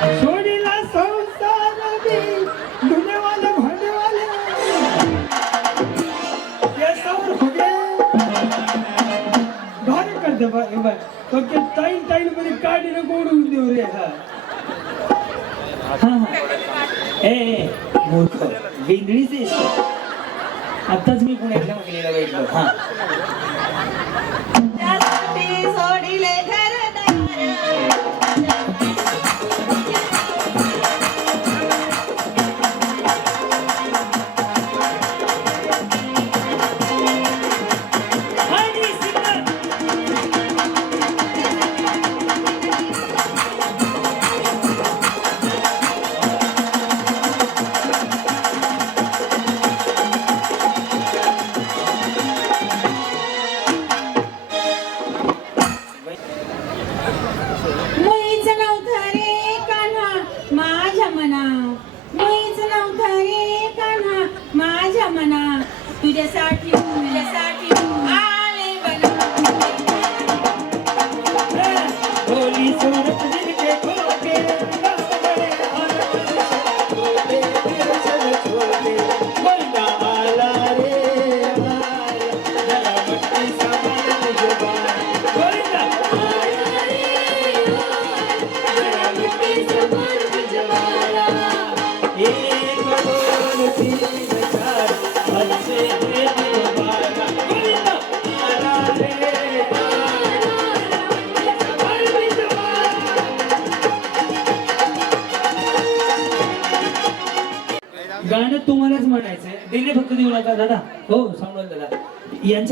सोडीला संसार धुनेवाले भांडेवाले. तो के ताईन ताईन मध्ये काढीने गोडून देऊ रे हा.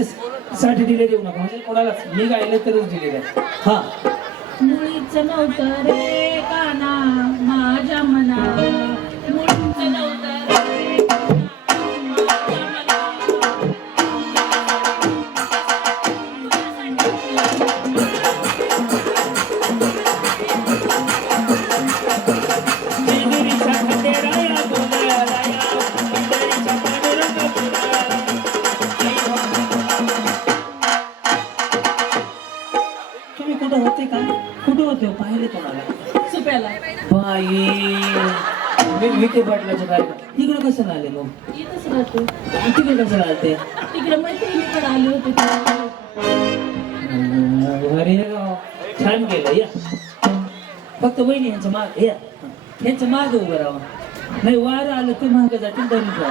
साठी दिले देऊ नका. म्हणजे कोणालाच. मी गायलं तरच दिले द्या हा. मुळीच नव्हतं रे? फक्त वहिनी यांचं माग या यांचं माग उभं राहा नाही वारं आलं तर माग जातील धरून ठेवा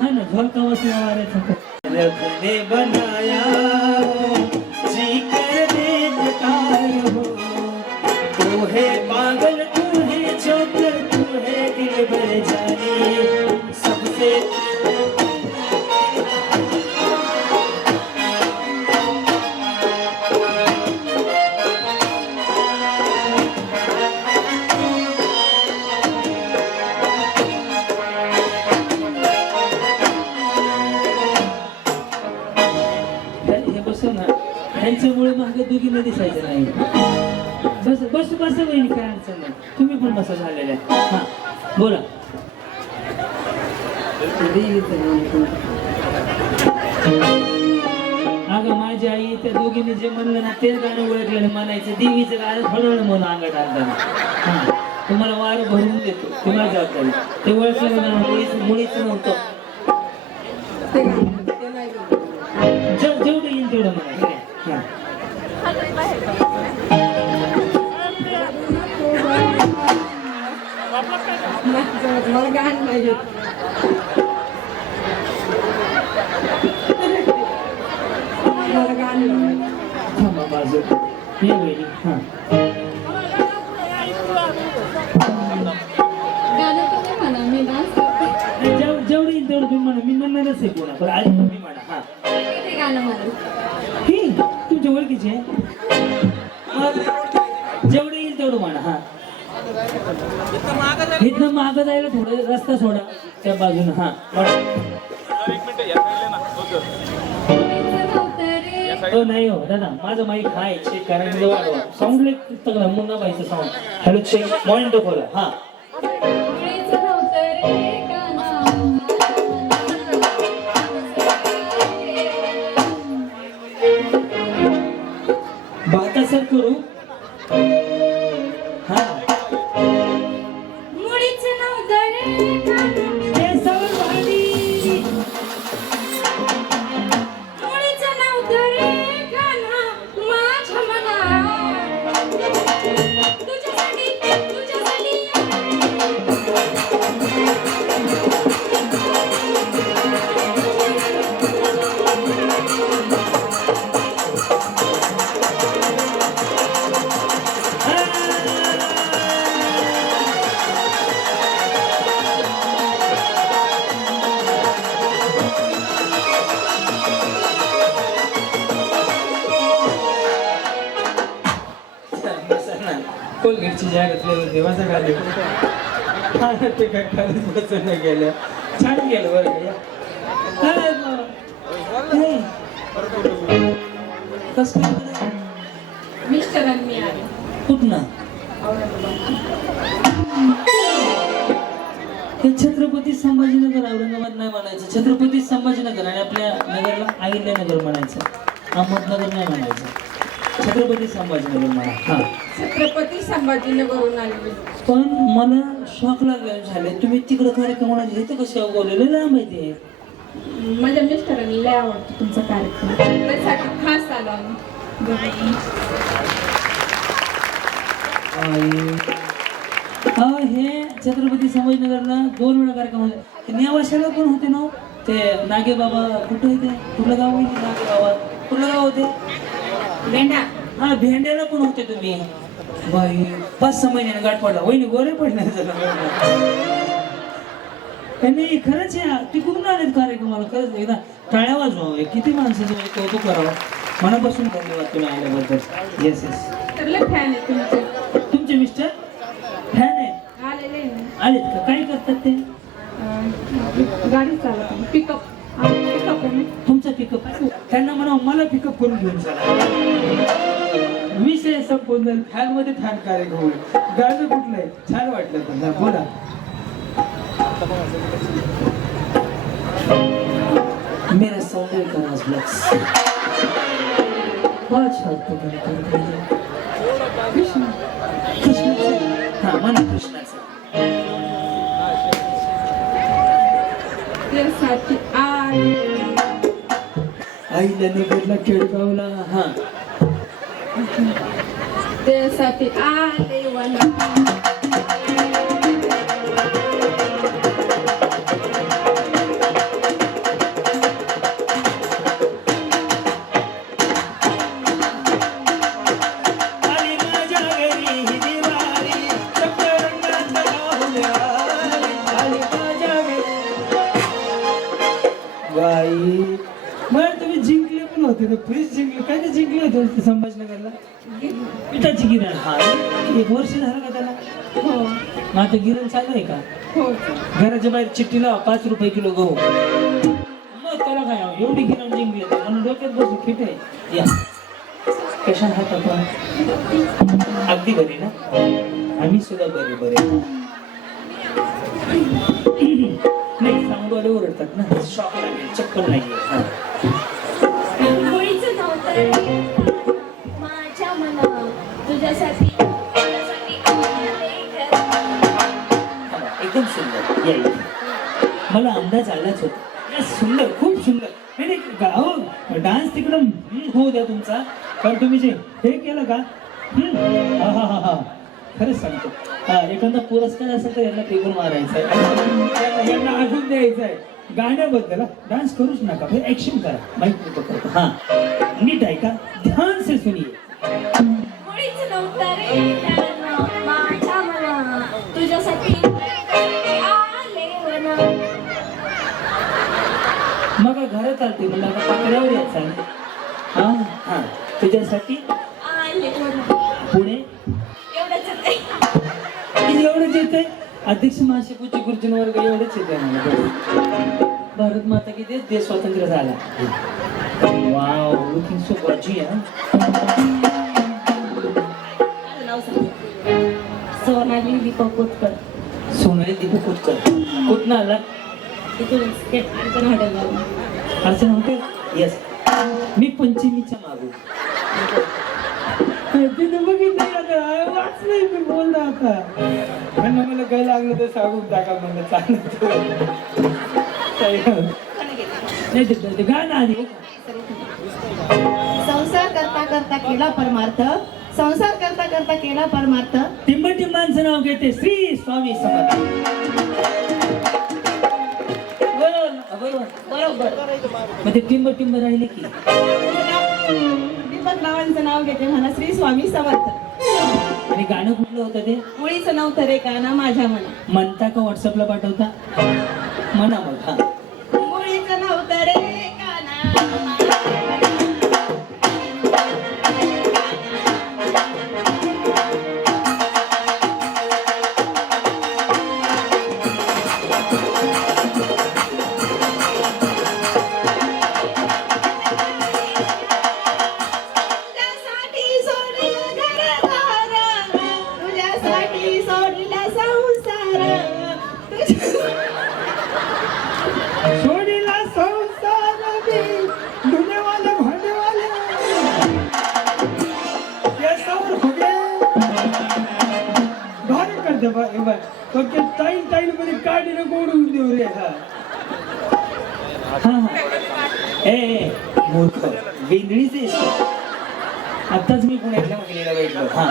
हा ना झोलका बसला वाऱ्याचा रखने बनाया हे ना ह्यांच्यामुळे मागे दोघींना दिसायचं नाही. बस बस बस वहिनी काय अडचण नाही. तुम्ही पण बसा झालेल्या हा बोला. अगं माझी आई त्या दोघींनी जे म्हणलं ना तेच गाणं ओळखलं म्हणायचं देवीचं गाणं फळवलं म्हणून अंगात आणताना हा तुम्हाला वार भरून देतो. तुम्हाला जबाबदारी ते ओळखलं मुळीच मुळीच नव्हतं. मला गाणं पाहिजे मला नाही थांबा बाजू ये इथनं जायला थोडं रस्ता सोडा. त्या बाजूनं हा. म्हणा. हो नाही हो दादा माझं माईक हाय चेक करायचं वाढवा. साऊंड तगडा मुन्ना बाईचं साऊंड हॅलो चेक मॉनिटर खोला हा. कोलगेटची जाहिरात देवाचा ना, ते काय खरंच बसून गेलं. छान गेलं बरं. कसं काय? मिस्टरांनी आले. कुठनं? छत्रपती संभाजीनगर औरंगाबाद नाही म्हणायचं. छत्रपती संभाजीनगर आणि आपल्या नगरला अहिल्यानगर म्हणायचं. अहमदनगर नाही म्हणायचं. छत्रपती संभाजीनगर हा. छत्रपती संभाजीनगरहून आले पण मला शॉक लागला झाले तुम्ही तिकडे कार्यक्रमाला इथे कसे अवगवलेले लांब आहे. ते माझ्या मिस्टरांनी लय आवडतो तुमचा कार्यक्रम. त्यासाठी खास आलो आम्ही. हा छत्रपती संभाजीनगरला दोन वेळा कार्यक्रम होते. नेवाशाला पण होते ना हो? ते नागे बाबा कुठं आहे ते? कुठलं गाव आहे? ते नागे बाबा कुठलं गाव होते? भेंडा. हा भेंड्याला पण होते तुम्ही. बाई पाच सहा महिन्याने गाठ पडला. वहिनी गोरे पडले. नाही खरंच या तिकडून आलेत कार्यक्रमाला. खरंच एकदा टाळ्या वाजवा. किती माणसाचं म्हणजे कौतुक करावं. मनापासून धन्यवाद तुम्ही आल्याबद्दल. येस येस फॅन आहे तुमचे. तुमचे मिस्टर फॅन आहेत? आलेले आलेत का? काय करतात ते? गाडी चालवतो पिकअप पिकअप आहे. त्यांना म्हणा मला पिकअप करून घेऊन चला विषय संपून जाईल फॅनमध्ये फॅन कार्यक्रम होईल. गाणं कुठलंय छान वाटलं त्यांना बोला. मेरा सौंदर्य का राज ब्लॉक्स बहुत छान कृष्ण कृष्णाचं हा म्हणा कृष्णाचं त्यासाठी आले आईला नगरला केळगावला हा. त्यासाठी आले वना पिठाची गिरण. हा. एक वर्ष झालं का त्याला? हो. मग आता गिरण चालू आहे का? हो. घराच्या बाहेर चिठ्ठी लावा पाच रुपये किलो गहू. मग त्याला काय? एवढी गिरण जिंकली म्हणून डोक्यात बसून फिट आहे. या. कशा आहात आपण अगदी बरी ना? आम्ही सुद्धा बरे बरे. नाही सांगवाले ओरडतात ना. शॉक लागेल चक्कर नाहीये. एकदम सुंदर. या मला अंदाज आलाच होता. सुंदर खूप सुंदर. नाही गाव हो? डान्स तिकडं होऊ द्या तुमचा. पण तुम्ही जे हे केलं का? हा हा हा हा. खरंच सांगतो. हा एखादा पुरस्कार असेल तर यांना टेकून मारायचा आहे. यांना- अजून द्यायचा आहे. गाण्याबद्दल डान्स करूच नका. ऍक्शन करा. माहिती करतो हा. नीट आहे का ध्यान से सुनिये मग घरात आलते म्हणलं आता पाकड्यावर यायचं. हा? हा. तुझ्यासाठी. पुणे एवढंच येते अध्यक्ष महाशिपूची गुरुजन वर्ग एवढंच येते मला. भारत माता की देश देश स्वातंत्र्य झाला. Wow looking so gorgeous Sonali Deepak Kotkar. Sonali Deepak Kutkar. कुठनं आला? इथूनच अर्चना अर्चना होते? येस मी पंचमीच्या मागू. तिथं बघितलं का ते? आहे, वाचलंय मी बोललो आता. त्यांना मला काय लागलं तर सांगून टाका म्हणलं. नाही ते ते गाणं आधी हो? संसार करता करता केला परमार्थ. संसार करता करता केला परमार्थ. टिंबटिंबांचं नाव घेते श्री स्वामी समर्थ. बरोबर ना? बरोबर. बरोबर मग ते टिंब टिंब राहिले की. दीपक नावांचं नाव घेते म्हणा श्री स्वामी समर्थ. आणि गाणं कुठलं होतं ते? मुळीचं नव्हतं रे काना माझ्या मना म्हणता का व्हॉट्सअपला पाठवता? म्हणा मग बाय फक्त टाईल टाईल मध्ये काढीनं गोडून देऊ रे हा. हा हा. ए ए, मूर्ख. वेंगळीच आहेस तू. मी पुण्यातल्या महिलेला भेटलो. हा.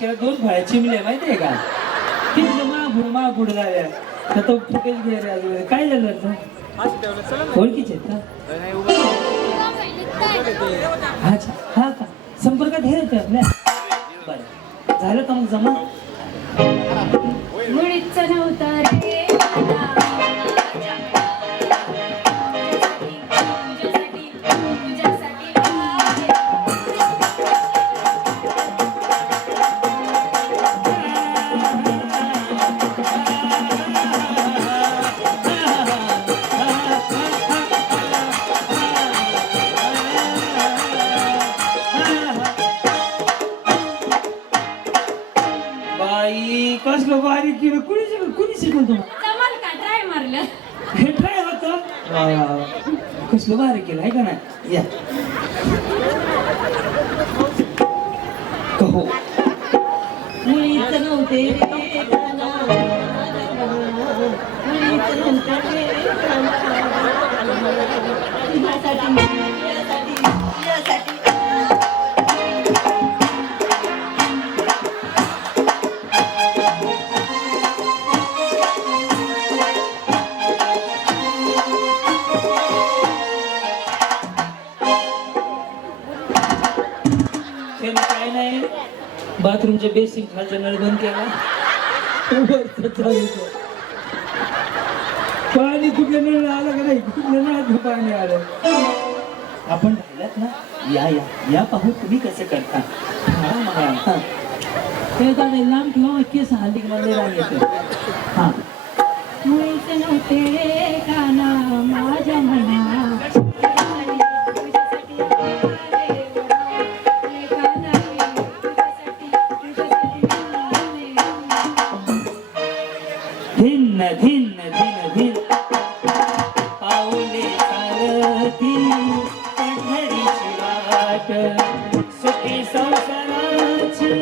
केला दोन फळ्या चिमल्या माहितीये का? तिथलं महापुढ महापुढ झाल्या तर तो फुटेल घे रे अजून. काय झालं आता? ओळखीचे अच्छा हा का? संपर्कात हे होते आपल्या? बरं. झालं का मग जमा? मुळीचा नव्हता रे. कसलं बारीक केलं कुणी शिकवलं कुणी शिकवलं तुम्हाला? जमाल का? ट्राय मारलं. हे काय होतं. कसलं बारीक केलं? आहे का नाही या. कहो. मुळीच नव्हते. बाथरूमचे बेसिंग खालचा नळ बंद केला. पाणी कुठल्या नळ आलं का नाही? कुठल्या नळात पाणी आलं? आपण राहिलात ना? या या. या पाहू तुम्ही कसं करता? ते दादा लांब ठेवा केस हल्ली मला राग येतो हा. मुळीच नव्हते रे काना धिन्न धिन्न धिन धिन पाऊले चालती पंढरीची वाट. सुखी संसाराची.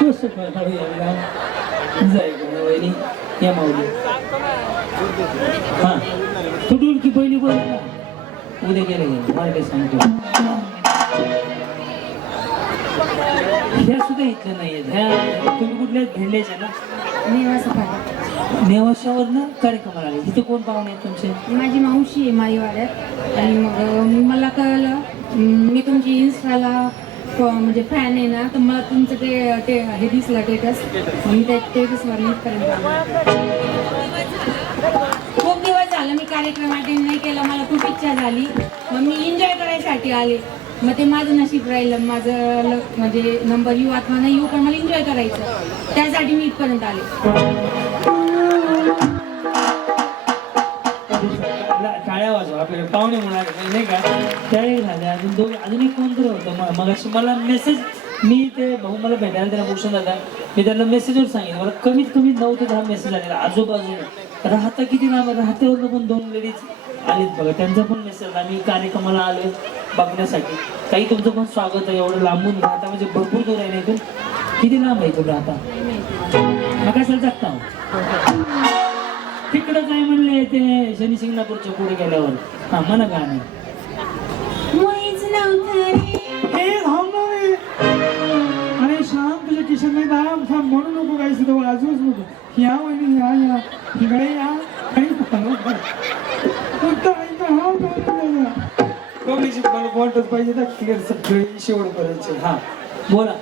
कसं करणार जाय वहिनी. या माऊली. हा. तू डुलकी पहिली बोल उद्या गेले गेले मला सांगतो? ह्या सुद्धा इथल्या नाहीये ह्या तुम्ही कुठल्या भेंड्याच्या ना? नेवासा पाडा. नेवाशावर ना कार्यक्रमाला आले. इथे कोण पाहुणे आहेत तुमचे? माझी मावशी आहे माईवाड्यात. आणि मग अं, मला कळलं अं, मी तुमची इन्स्टाला फ- म्हणजे फॅन आहे ना तर मला तुमचं ते ते हे दिसलं टेटस मी त्या टेटसवर इथपर्यंत आले. खूप दिवस झालं मी कार्यक्रम अटेंड नाही केला मला खूप इच्छा झाली. मग मी एन्जॉय करायसाठी आले. मग ते माझं नशीब राहिलं माझं ल- म्हणजे नंबर येऊ आत्मा नाही येऊ पण मला एन्जॉय करायचं. त्यासाठी मी इथपर्यंत आले. टाळ्या वाजवा आपल्याला पाहुणे म्हणाले नाही- नाही का? त्याही झाल्या अजून दोन अजून एक कोणतरी होतं. मग मग मला मेसेज मी ते भाऊ मला भेटायला त्याला भूषण दादा मी त्यांना मेसेजवर सांगितलं. मला कमीत कमी नऊ ते दहा मेसेज आलेला. आजूबाजूने. राहता किती राहतं राहते होतं पण दोन लेडीज आलेत बघा. त्यांचा पण मेसेज आम्ही कार्यक्रमाला आलो बघण्यासाठी. काही तुमचं पण स्वागत आहे एवढं लांबून राहता म्हणजे भरपूर दूर आहे ना इथून? किती लांब आहे इथून राहता? नका सर जगता तिकडं काय म्हणले ते शनी शिंगणापूरच्या पुढे गेल्यावर. हा म्हणा गाणं. अरे शाम तुझ्या किशन नाही दाम म्हणू नको काही सुद्धा अजूनच नको. या म्हणे या या. तिकडे या. काही मला बॉटच पाहिजे ना क्लिअर शेवट करायचं. हा बोला.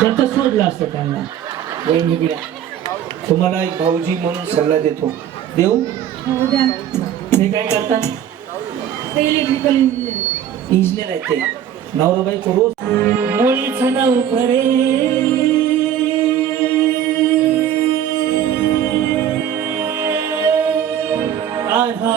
त्याचं सोडलं असतं त्यांना. वहिनीकडे तुम्हाला एक भाऊजी म्हणून सल्ला देतो. देऊ? इंजिनियर आहेत ते नवरा बायको रोज मुळीच नाव खरे आहा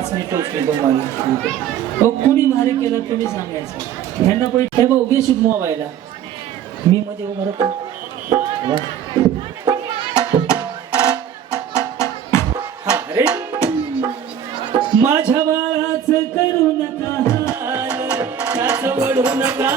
टाचणी टोचली तुम्हाला हो कुणी भारी केलं तुम्ही सांगायचं. ह्यांना पण हे भाऊ बेशुद्ध मोबाईला मी मध्ये उभं राहतो. हा, अरे माझ्या बाळाच करू नका हाल. त्याच वडू नका